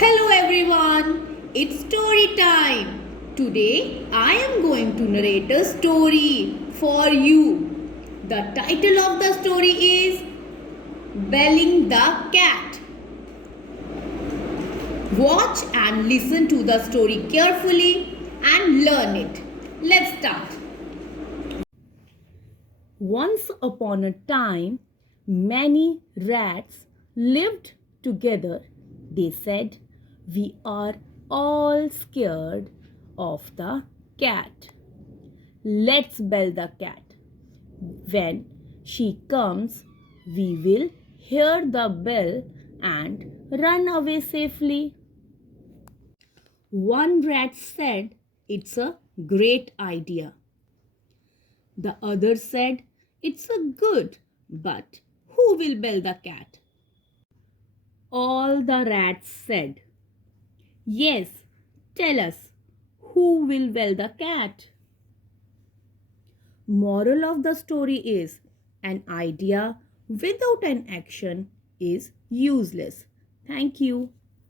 Hello everyone, it's story time. Today I am going to narrate a story for you. The title of the story is Belling the Cat. Watch and listen to the story carefully and learn it. Let's start. Once upon a time, many rats lived together. They said, "We are all scared of the cat. Let's bell the cat. When she comes, we will hear the bell and run away safely." One rat said, "It's a great idea." The other said, "It's a good, but who will bell the cat?" All the rats said, "Yes, tell us, who will bell the cat?" Moral of the story is, an idea without an action is useless. Thank you.